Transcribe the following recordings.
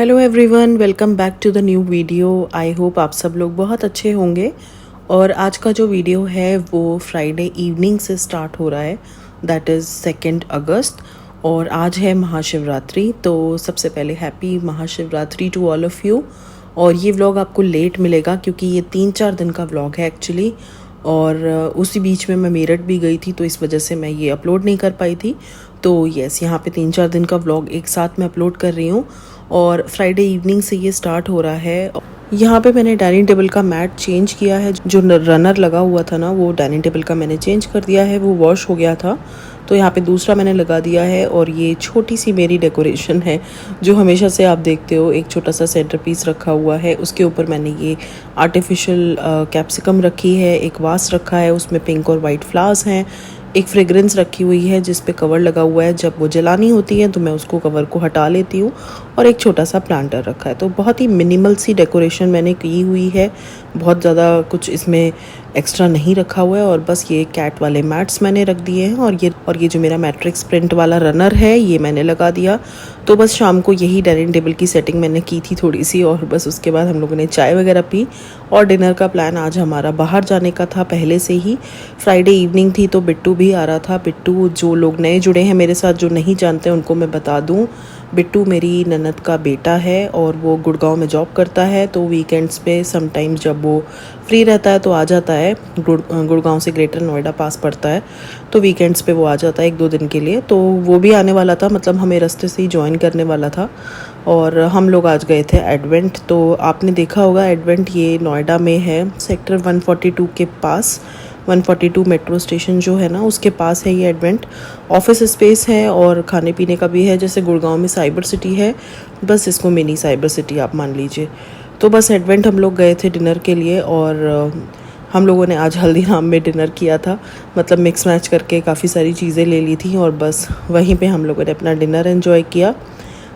Hello everyone, welcome back to the new video. I hope आप सब लोग बहुत अच्छे होंगे। और आज का जो वीडियो है वो फ्राइडे इवनिंग से स्टार्ट हो रहा है, दैट इज़ 2 अगस्त। और आज है महाशिवरात्रि, तो सबसे पहले happy Mahashivratri to all of you. और ये व्लॉग आपको लेट मिलेगा क्योंकि ये 3-4 दिन का व्लॉग है एक्चुअली। और उसी बीच में मैं मेरठ भी गई थी, तो इस वजह से मैं ये अपलोड नहीं कर पाई थी। तो यस, यहाँ पे 3-4 दिन का व्लॉग एक साथ मैं अपलोड कर रही हूँ। और फ्राइडे इवनिंग से ये स्टार्ट हो रहा है। यहाँ पे मैंने डाइनिंग टेबल का मैट चेंज किया है। जो रनर लगा हुआ था ना, वो डाइनिंग टेबल का मैंने चेंज कर दिया है, वो वॉश हो गया था। तो यहाँ पे दूसरा मैंने लगा दिया है। और ये छोटी सी मेरी डेकोरेशन है जो हमेशा से आप देखते हो। एक छोटा सा सेंटर पीस रखा हुआ है, उसके ऊपर मैंने ये आर्टिफिशियल कैप्सिकम रखी है। एक वास रखा है, उसमें पिंक और वाइट फ्लावर्स हैं। एक फ्रेग्रेंस रखी हुई है जिस पे कवर लगा हुआ है, जब वो जलानी होती है तो मैं उसको कवर को हटा लेती हूँ। और एक छोटा सा प्लांटर रखा है। तो बहुत ही मिनिमल सी डेकोरेशन मैंने की हुई है, बहुत ज़्यादा कुछ इसमें एक्स्ट्रा नहीं रखा हुआ है। और बस ये कैट वाले मैट्स मैंने रख दिए हैं। और ये जो मेरा मैट्रिक्स प्रिंट वाला रनर है ये मैंने लगा दिया। तो बस शाम को यही डाइनिंग टेबल की सेटिंग मैंने की थी थोड़ी सी, और बस उसके बाद हम लोगों ने चाय वगैरह पी। और डिनर का प्लान आज हमारा बाहर जाने का था पहले से ही। फ्राइडे इवनिंग थी तो बिट्टू भी आ रहा था। बिट्टू, जो लोग नए जुड़े हैं मेरे साथ, जो नहीं जानते उनको मैं बता दूं, बिट्टू मेरी ननद का बेटा है और वो गुड़गांव में जॉब करता है। तो वीकेंड्स पे समटाइम्स जब वो फ्री रहता है तो आ जाता है। गुड़गांव से ग्रेटर नोएडा पास पड़ता है, तो वीकेंड्स पे वो आ जाता है 1-2 दिन के लिए। तो वो भी आने वाला था, मतलब हमें रास्ते से ही ज्वाइन करने वाला था। और हम लोग आज गए थे एडवेंट। तो आपने देखा होगा एडवेंट ये नोएडा में है, सेक्टर 142 के पास। 142 मेट्रो स्टेशन जो है ना, उसके पास है ये एडवेंट। ऑफिस स्पेस है और खाने पीने का भी है, जैसे गुड़गांव में साइबर सिटी है, बस इसको मिनी साइबर सिटी आप मान लीजिए। तो बस एडवेंट हम लोग गए थे डिनर के लिए। और हम लोगों ने आज हल्दीराम में डिनर किया था, मतलब मिक्स मैच करके काफ़ी सारी चीज़ें ले ली थी और बस वहीं पे हम लोगों ने अपना डिनर एंजॉय किया।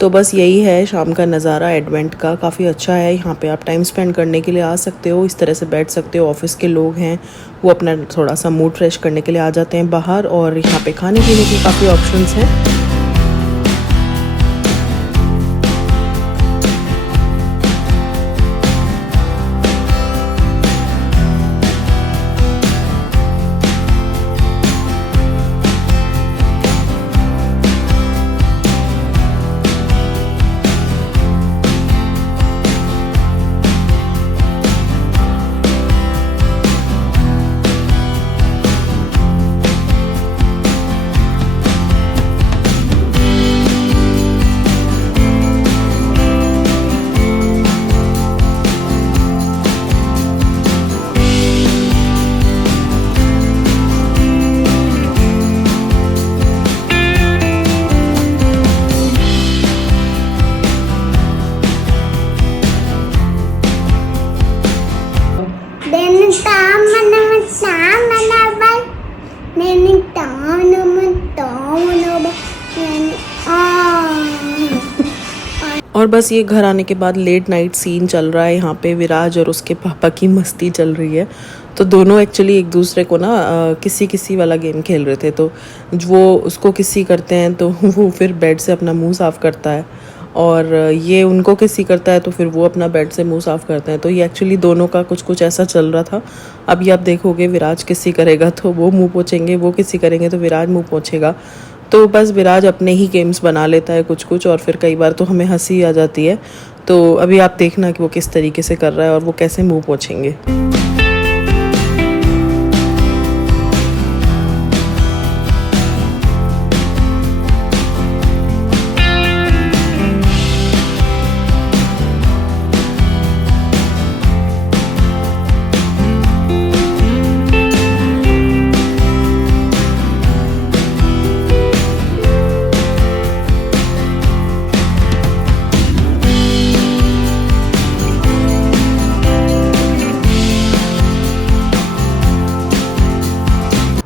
तो बस यही है शाम का नज़ारा एडवेंट का, काफ़ी अच्छा है। यहाँ पे आप टाइम स्पेंड करने के लिए आ सकते हो, इस तरह से बैठ सकते हो। ऑफिस के लोग हैं वो अपना थोड़ा सा मूड फ्रेश करने के लिए आ जाते हैं बाहर। और यहाँ पे खाने पीने की काफ़ी ऑप्शंस हैं। और बस ये घर आने के बाद लेट नाइट सीन चल रहा है यहाँ पे। विराज और उसके पापा की मस्ती चल रही है। तो दोनों एक्चुअली एक दूसरे को ना किसी किसी वाला गेम खेल रहे थे। तो वो उसको किसी करते हैं तो वो फिर बेड से अपना मुंह साफ़ करता है, और ये उनको किसी करता है तो फिर वो अपना बेड से मुंह साफ़ करते हैं। तो ये एक्चुअली दोनों का कुछ कुछ ऐसा चल रहा था। अभी आप देखोगे विराज किसी करेगा तो वो मुँह पोछेंगे, वो किसी करेंगे तो विराज मुँह पोछेगा। तो बस विराज अपने ही गेम्स बना लेता है कुछ कुछ, और फिर कई बार तो हमें हंसी आ जाती है। तो अभी आप देखना कि वो किस तरीके से कर रहा है और वो कैसे मुंह पोछेंगे।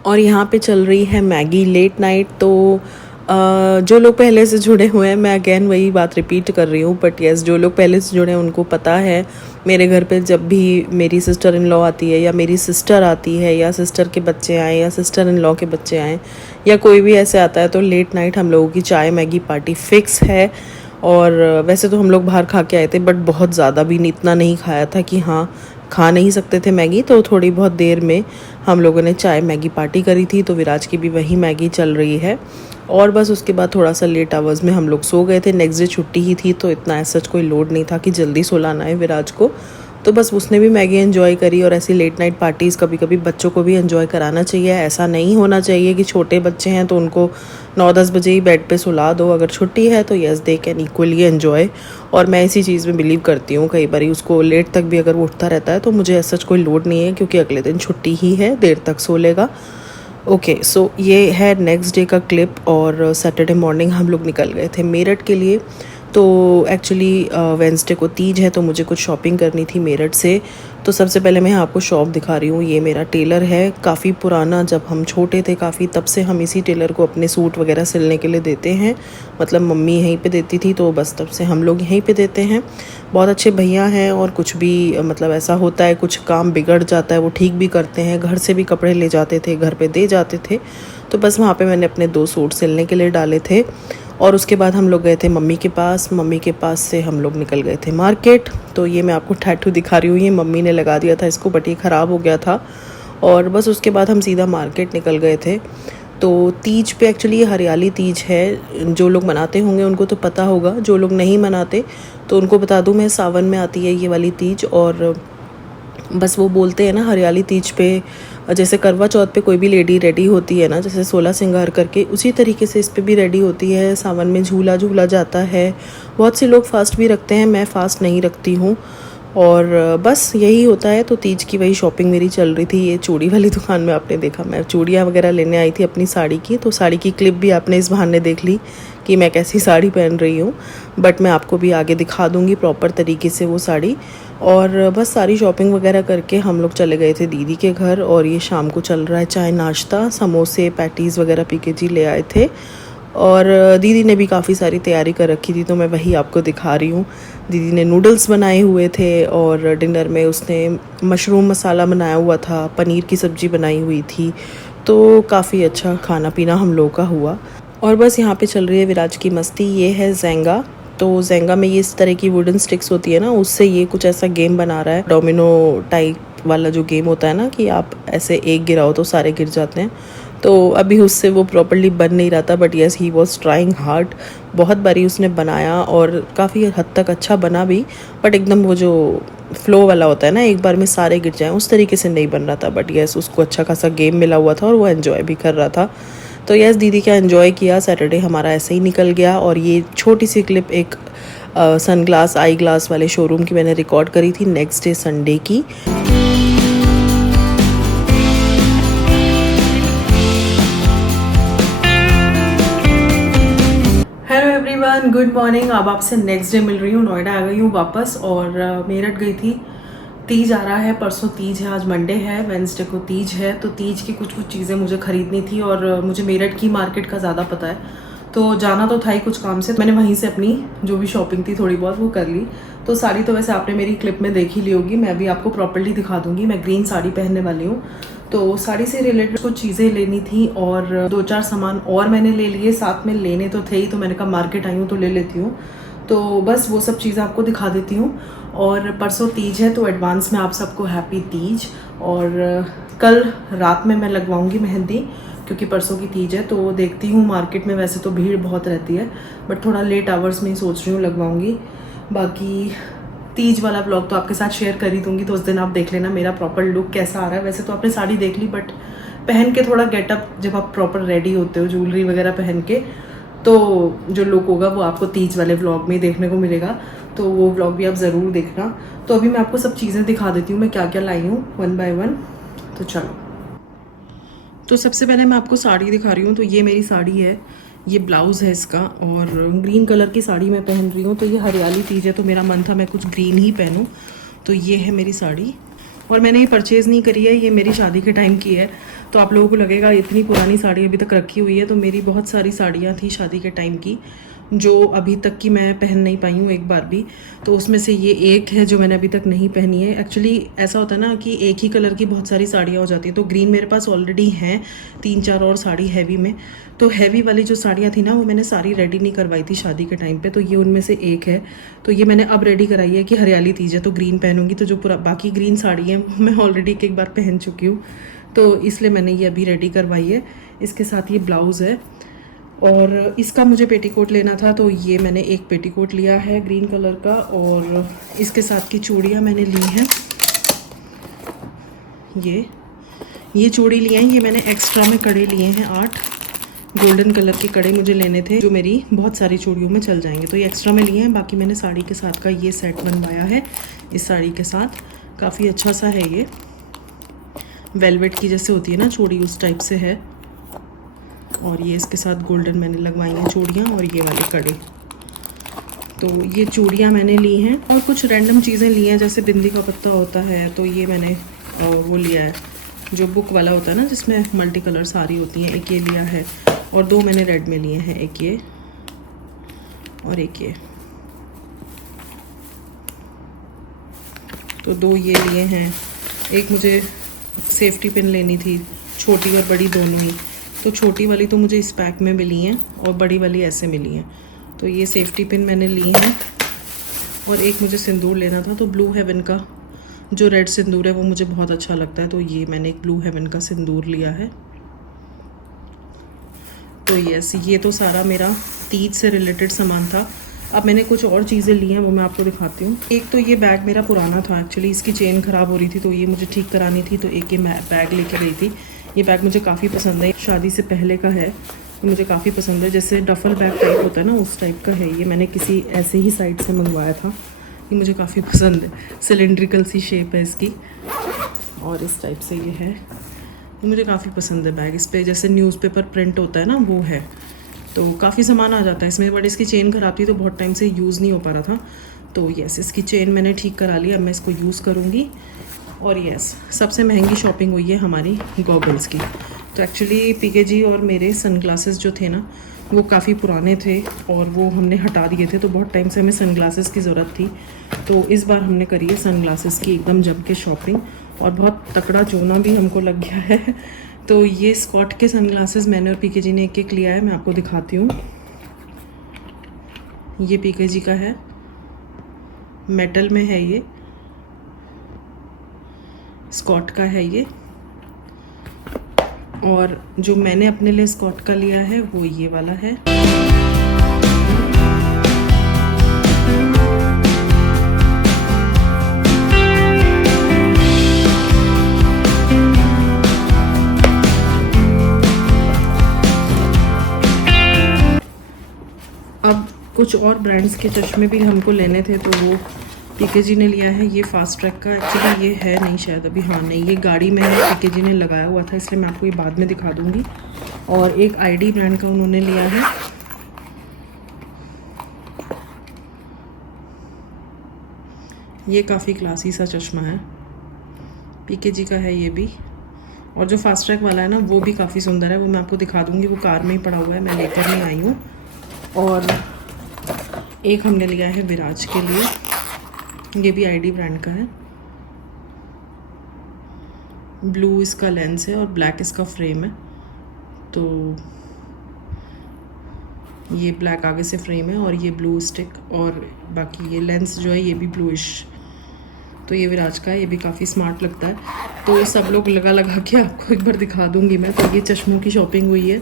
और यहाँ पे चल रही है मैगी लेट नाइट। तो जो लोग पहले से जुड़े हुए हैं, मैं अगेन वही बात रिपीट कर रही हूँ, बट यस, जो लोग पहले से जुड़े हैं उनको पता है मेरे घर पे जब भी मेरी सिस्टर इन लॉ आती है या मेरी सिस्टर आती है या सिस्टर के बच्चे आए या सिस्टर इन लॉ के बच्चे आए या कोई भी ऐसे आता है तो लेट नाइट हम लोगों की चाय मैगी पार्टी फिक्स है। और वैसे तो हम लोग बाहर खा के आए थे, बट बहुत ज़्यादा भी इतना नहीं खाया था कि हाँ खा नहीं सकते थे मैगी। तो थोड़ी बहुत देर में हम लोगों ने चाय मैगी पार्टी करी थी, तो विराज की भी वही मैगी चल रही है। और बस उसके बाद थोड़ा सा लेट आवर्स में हम लोग सो गए थे। नेक्स्ट डे छुट्टी ही थी, तो इतना ऐसा कोई लोड नहीं था कि जल्दी सोलाना है विराज को। तो बस उसने भी मैगी एंजॉय करी। और ऐसी लेट नाइट पार्टीज़ कभी कभी बच्चों को भी एंजॉय कराना चाहिए। ऐसा नहीं होना चाहिए कि छोटे बच्चे हैं तो उनको 9-10 बजे ही बेड पे सुला दो। अगर छुट्टी है तो yes they can equally enjoy. और मैं इसी चीज़ में बिलीव करती हूँ। कई बार उसको लेट तक भी अगर वो उठता रहता है तो मुझे ऐसा कोई लोड नहीं है, क्योंकि अगले दिन छुट्टी ही है, देर तक सो लेगा। ओके सो ये है नेक्स्ट डे का क्लिप। और सैटरडे मॉर्निंग हम लोग निकल गए थे मेरठ के लिए। तो एक्चुअली वेंसडे को तीज है, तो मुझे कुछ शॉपिंग करनी थी मेरठ से। तो सबसे पहले मैं आपको शॉप दिखा रही हूँ। ये मेरा टेलर है, काफ़ी पुराना, जब हम छोटे थे काफ़ी तब से हम इसी टेलर को अपने सूट वगैरह सिलने के लिए देते हैं। मतलब मम्मी यहीं पे देती थी, तो बस तब से हम लोग यहीं पे देते हैं। बहुत अच्छे भैया हैं। और कुछ भी मतलब ऐसा होता है, कुछ काम बिगड़ जाता है, वो ठीक भी करते हैं। घर से भी कपड़े ले जाते थे, घर पे दे जाते थे। तो बस वहाँ पे मैंने अपने 2 सूट सिलने के लिए डाले थे। और उसके बाद हम लोग गए थे मम्मी के पास। मम्मी के पास से हम लोग निकल गए थे मार्केट। तो ये मैं आपको टैटू दिखा रही हूँ, ये मम्मी ने लगा दिया था इसको, बट ये ख़राब हो गया था। और बस उसके बाद हम सीधा मार्केट निकल गए थे। तो तीज पे एक्चुअली ये हरियाली तीज है। जो लोग मनाते होंगे उनको तो पता होगा, जो लोग नहीं मनाते तो उनको बता दूँ मैं, सावन में आती है ये वाली तीज। और बस वो बोलते हैं ना हरियाली तीज पे, जैसे करवा चौथ पे कोई भी लेडी रेडी होती है ना, जैसे 16 श्रृंगार करके, उसी तरीके से इस पे भी रेडी होती है। सावन में झूला झूला जाता है। बहुत से लोग फास्ट भी रखते हैं, मैं फ़ास्ट नहीं रखती हूँ। और बस यही होता है। तो तीज की वही शॉपिंग मेरी चल रही थी। ये चूड़ी वाली दुकान में आपने देखा, मैं चूड़ियाँ वगैरह लेने आई थी अपनी साड़ी की। तो साड़ी की क्लिप भी आपने इस बहाने देख ली कि मैं कैसी साड़ी पहन रही हूँ। बट मैं आपको भी आगे दिखा दूँगी प्रॉपर तरीके से वो साड़ी। और बस सारी शॉपिंग वगैरह करके हम लोग चले गए थे दीदी के घर। और ये शाम को चल रहा है चाय नाश्ता, समोसे पैटीज़ वगैरह पीके जी ले आए थे। और दीदी ने भी काफ़ी सारी तैयारी कर रखी थी, तो मैं वही आपको दिखा रही हूँ। दीदी ने नूडल्स बनाए हुए थे, और डिनर में उसने मशरूम मसाला बनाया हुआ था, पनीर की सब्ज़ी बनाई हुई थी। तो काफ़ी अच्छा खाना पीना हम लोगों का हुआ। और बस यहाँ पे चल रही है विराज की मस्ती। ये है जेंगा। तो जेंगा में ये इस तरह की वुडन स्टिक्स होती है ना, उससे ये कुछ ऐसा गेम बना रहा है, डोमिनो टाइप वाला जो गेम होता है ना, कि आप ऐसे एक गिराओ तो सारे गिर जाते हैं। तो अभी उससे वो प्रॉपर्ली बन नहीं रहा था, but yes he was trying hard. बहुत बारी उसने बनाया और काफ़ी हद तक अच्छा बना भी, बट एकदम वो जो फ्लो वाला होता है ना, एक बार में सारे गिर जाएं, उस तरीके से नहीं बन रहा था। बट येस उसको अच्छा खासा गेम मिला हुआ था और वो एंजॉय भी कर रहा था। तो यस दीदी क्या एंजॉय किया। सैटरडे हमारा ऐसे ही निकल गया। और ये छोटी सी क्लिप एक सनग्लास आई ग्लास वाले शोरूम की मैंने रिकॉर्ड करी थी नेक्स्ट डे संडे की। Hello everyone, good morning. अब आपसे नेक्स्ट डे मिल रही हूँ। नोएडा आ गई हूँ वापस, और मेरठ गई थी। तीज आ रहा है, परसों तीज है, आज मंडे है, वेंसडे को तीज है। तो तीज की कुछ चीज़ें मुझे ख़रीदनी थी, और मुझे मेरठ की मार्केट का ज़्यादा पता है, तो जाना तो था ही कुछ काम से। मैंने वहीं से अपनी जो भी शॉपिंग थी थोड़ी बहुत वो कर ली। तो साड़ी तो वैसे आपने मेरी क्लिप में देख ही ली होगी, मैं भी आपको प्रॉपर्ली दिखा दूँगी। मैं ग्रीन साड़ी पहनने वाली हूँ, तो साड़ी से रिलेटेड कुछ चीज़ें लेनी थी, और 2-4 सामान और मैंने ले लिए, साथ में लेने तो थे ही, तो मैंने कहा मार्केट आई हूँ तो ले लेती हूँ। तो बस वो सब चीज़ें आपको दिखा देती हूँ। और परसों तीज है, तो एडवांस में आप सबको हैप्पी तीज। और कल रात में मैं लगवाऊंगी मेहंदी, क्योंकि परसों की तीज है। तो देखती हूँ, मार्केट में वैसे तो भीड़ बहुत रहती है, बट थोड़ा लेट आवर्स में ही सोच रही हूँ लगवाऊंगी। बाकी तीज वाला ब्लॉग तो आपके साथ शेयर कर ही दूँगी, तो उस दिन आप देख लेना मेरा प्रॉपर लुक कैसा आ रहा है। वैसे तो आपने साड़ी देख ली, बट पहन के थोड़ा गेटअप, जब आप प्रॉपर रेडी होते हो ज्वेलरी वगैरह पहन के, तो जो लुक होगा वो आपको तीज वाले व्लॉग में देखने को मिलेगा। तो वो व्लॉग भी आप ज़रूर देखना। तो अभी मैं आपको सब चीज़ें दिखा देती हूँ मैं क्या क्या लाई हूँ, 1 बाय 1। तो चलो, तो सबसे पहले मैं आपको साड़ी दिखा रही हूँ। तो ये मेरी साड़ी है, ये ब्लाउज़ है इसका, और ग्रीन कलर की साड़ी मैं पहन रही हूँ। तो ये हरियाली तीज है, तो मेरा मन था मैं कुछ ग्रीन ही पहनूँ। तो ये है मेरी साड़ी, और मैंने ये परचेज़ नहीं करी है, ये मेरी शादी के टाइम की है। तो आप लोगों को लगेगा इतनी पुरानी साड़ी अभी तक रखी हुई है, तो मेरी बहुत सारी साड़ियाँ थी शादी के टाइम की। जो अभी तक की मैं पहन नहीं पाई हूँ एक बार भी। तो उसमें से ये एक है जो मैंने अभी तक नहीं पहनी है। एक्चुअली ऐसा होता है ना कि एक ही कलर की बहुत सारी साड़ियाँ हो जाती हैं, तो ग्रीन मेरे पास ऑलरेडी हैं 3-4 और साड़ी हैवी में। तो हैवी वाली जो साड़ियाँ थी ना वो मैंने सारी रेडी नहीं करवाई थी शादी के टाइम पे, तो ये उनमें से एक है। तो ये मैंने अब रेडी कराई है कि हरियाली तीज है तो ग्रीन पहनूंगी, तो जो पूरा बाकी ग्रीन साड़ी है वो मैं ऑलरेडी एक बार पहन चुकी हूँ, तो इसलिए मैंने ये अभी रेडी करवाई है। इसके साथ ये ब्लाउज़ है और इसका मुझे पेटीकोट लेना था, तो ये मैंने एक पेटीकोट लिया है ग्रीन कलर का। और इसके साथ की चूड़ियाँ मैंने ली हैं, ये चूड़ी लिए हैं। ये मैंने एक्स्ट्रा में कड़े लिए हैं 8 गोल्डन कलर के कड़े मुझे लेने थे, जो मेरी बहुत सारी चूड़ियों में चल जाएंगे, तो ये एक्स्ट्रा में लिए हैं। बाकी मैंने साड़ी के साथ का ये सेट बनवाया है, इस साड़ी के साथ काफ़ी अच्छा सा है, ये वेलवेट की जैसे होती है ना चूड़ी उस टाइप से है। और ये इसके साथ गोल्डन मैंने लगवाई हैं चूड़ियाँ और ये वाले कड़े। तो ये चूड़ियाँ मैंने ली हैं और कुछ रैंडम चीज़ें ली हैं, जैसे बिंदी का पत्ता होता है तो ये मैंने वो लिया है जो बुक वाला होता है ना जिसमें मल्टी कलर सारी होती हैं, एक ये लिया है। और 2 मैंने रेड में लिए हैं, एक ये और एक ये। तो 2 ये लिए हैं। एक मुझे सेफ्टी पिन लेनी थी, छोटी और बड़ी दोनों ही। तो छोटी वाली तो मुझे इस पैक में मिली हैं और बड़ी वाली ऐसे मिली हैं, तो ये सेफ्टी पिन मैंने ली हैं। और एक मुझे सिंदूर लेना था, तो ब्लू हेवन का जो रेड सिंदूर है वो मुझे बहुत अच्छा लगता है, तो ये मैंने एक ब्लू हेवन का सिंदूर लिया है। तो यस, ये तो सारा मेरा तीज से रिलेटेड सामान था। अब मैंने कुछ और चीज़ें ली हैं, वो मैं आपको दिखाती हूँ। एक तो ये बैग मेरा पुराना था, एक्चुअली इसकी चेन ख़राब हो रही थी तो ये मुझे ठीक करानी थी, तो एक ये बैग लेके गई थी। ये बैग मुझे काफ़ी पसंद है, शादी से पहले का है, तो मुझे काफ़ी पसंद है। जैसे डफल बैग टाइप होता है ना उस टाइप का है ये, मैंने किसी ऐसे ही साइट से मंगवाया था। ये मुझे काफ़ी पसंद है, सिलेंड्रिकल सी शेप है इसकी और इस टाइप से ये है। ये मुझे काफ़ी पसंद है बैग, इस पर जैसे न्यूज़पेपर प्रिंट होता है ना वो है, तो काफ़ी सामान आ जाता है इसमें। बट इसकी चेन ख़राब थी तो बहुत टाइम से यूज़ नहीं हो पा रहा था, तो यस इसकी चेन मैंने ठीक करा ली, अब मैं इसको यूज़ करूँगी। और यस, सबसे महंगी शॉपिंग हुई है हमारी गॉगल्स की। तो एक्चुअली पीकेजी और मेरे सनग्लासेस जो थे ना वो काफ़ी पुराने थे और वो हमने हटा दिए थे, तो बहुत टाइम से हमें सनग्लासेस की ज़रूरत थी। तो इस बार हमने करी है सनग्लासेस की एकदम जम के शॉपिंग, और बहुत तकड़ा चोना भी हमको लग गया है। तो ये स्कॉट के सनग्लासेस मैंने और पीकेजी ने एक लिया है, मैं आपको दिखाती हूँ। ये पीकेजी का है, मेटल में है, ये स्कॉट का है ये। और जो मैंने अपने लिए स्कॉट का लिया है वो ये वाला है। अब कुछ और ब्रांड्स के चश्मे भी हमको लेने थे, तो वो पीकेजी ने लिया है, ये फास्ट ट्रैक का। एक्चुअली ये है नहीं शायद अभी, हाँ नहीं, ये गाड़ी में है, पीकेजी ने लगाया हुआ था, इसलिए मैं आपको ये बाद में दिखा दूँगी। और एक आईडी ब्रांड का उन्होंने लिया है, ये काफ़ी क्लासी सा चश्मा है, पीकेजी का है ये भी। और जो फास्ट ट्रैक वाला है ना वो भी काफ़ी सुंदर है, वो मैं आपको दिखा दूँगी, वो कार में ही पड़ा हुआ है, मैं लेकर नहीं आई हूँ। और एक हमने लिया है विराज के लिए, ये भी आईडी ब्रांड का है, ब्लू इसका लेंस है और ब्लैक इसका फ्रेम है। तो ये ब्लैक आगे से फ्रेम है और ये ब्लू स्टिक, और बाकी ये लेंस जो है ये भी ब्लूइश। तो ये विराज का है, ये भी काफ़ी स्मार्ट लगता है। तो सब लोग लगा के आपको एक बार दिखा दूंगी मैं। तो ये चश्मों की शॉपिंग हुई है,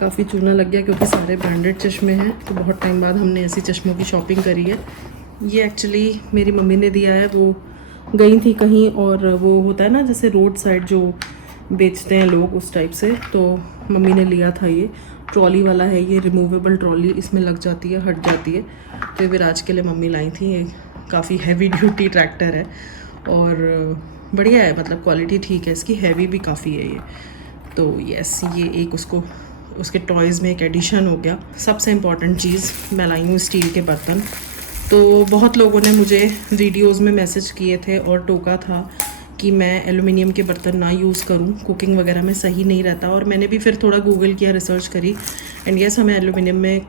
काफ़ी चूना लग गया क्योंकि सारे ब्रांडेड चश्मे हैं, तो बहुत टाइम बाद हमने ऐसी चश्मों की शॉपिंग करी है। ये एक्चुअली मेरी मम्मी ने दिया है, वो गई थी कहीं और वो होता है ना जैसे रोड साइड जो बेचते हैं लोग उस टाइप से, तो मम्मी ने लिया था। ये ट्रॉली वाला है, ये रिमूवेबल ट्रॉली इसमें लग जाती है, हट जाती है। तो ये विराज के लिए मम्मी लाई थी, ये काफ़ी हैवी ड्यूटी ट्रैक्टर है और बढ़िया है, मतलब क्वालिटी ठीक है इसकी, हैवी भी काफ़ी है ये। तो यस, ये एक उसको उसके टॉयज़ में एक एडिशन हो गया। सबसे इम्पॉर्टेंट चीज़ मैं लाई हूँ स्टील के बर्तन। तो बहुत लोगों ने मुझे वीडियोस में मैसेज किए थे और टोका था कि मैं एलुमिनियम के बर्तन ना यूज़ करूं, कुकिंग वगैरह में सही नहीं रहता। और मैंने भी फिर थोड़ा गूगल किया, रिसर्च करी, एंड यस हमें एलुमिनियम में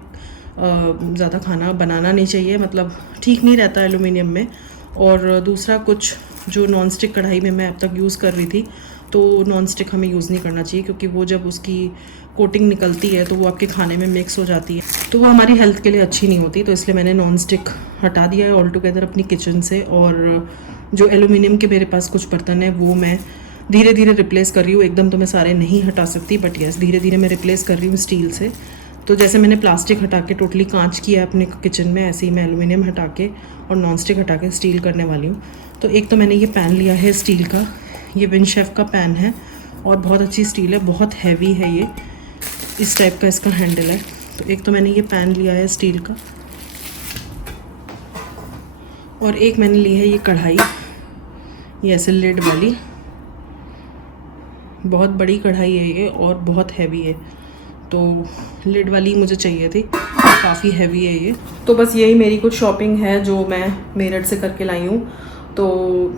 ज़्यादा खाना बनाना नहीं चाहिए, मतलब ठीक नहीं रहता एलुमिनियम में। और दूसरा कुछ जो नॉन स्टिक कढ़ाई में मैं अब तक यूज़ कर रही थी, तो नॉन स्टिक हमें यूज़ नहीं करना चाहिए, क्योंकि वो जब उसकी कोटिंग निकलती है तो वो आपके खाने में मिक्स हो जाती है, तो वो हमारी हेल्थ के लिए अच्छी नहीं होती। तो इसलिए मैंने नॉन स्टिक हटा दिया है ऑल टुगेदर अपनी किचन से। और जो एलुमिनियम के मेरे पास कुछ बर्तन है वो मैं धीरे धीरे रिप्लेस कर रही हूँ। एकदम तो मैं सारे नहीं हटा सकती, बट यस धीरे धीरे मैं रिप्लेस कर रही हूँ स्टील से। तो जैसे मैंने प्लास्टिक हटा के टोटली कांच किया है अपने किचन में, ऐसे ही मैं एलुमिनियम हटा के और नॉन स्टिक हटा के स्टील करने वाली हूँ। तो एक तो मैंने ये पैन लिया है स्टील का, ये विन शेफ का पैन है और बहुत अच्छी स्टील है, बहुत हैवी है ये, इस टाइप का इसका हैंडल है। तो एक तो मैंने ये पैन लिया है स्टील का, और एक मैंने ली है ये कढ़ाई, ये ऐसे लिड वाली, बहुत बड़ी कढ़ाई है ये और बहुत हैवी है। तो लिड वाली मुझे चाहिए थी, काफ़ी हैवी है ये। तो बस यही मेरी कुछ शॉपिंग है जो मैं मेरठ से करके लाई हूँ। तो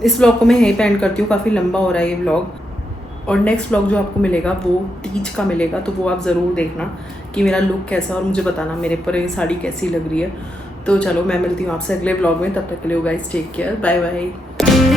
इस व्लॉग को मैं यहीं पे एंड करती हूँ, काफ़ी लंबा हो रहा है ये व्लॉग। और नेक्स्ट व्लॉग जो आपको मिलेगा वो तीज का मिलेगा, तो वो आप ज़रूर देखना कि मेरा लुक कैसा है, और मुझे बताना मेरे पर ये साड़ी कैसी लग रही है। तो चलो मैं मिलती हूँ आपसे अगले व्लॉग में, तब तक के लिए guys take care, bye bye.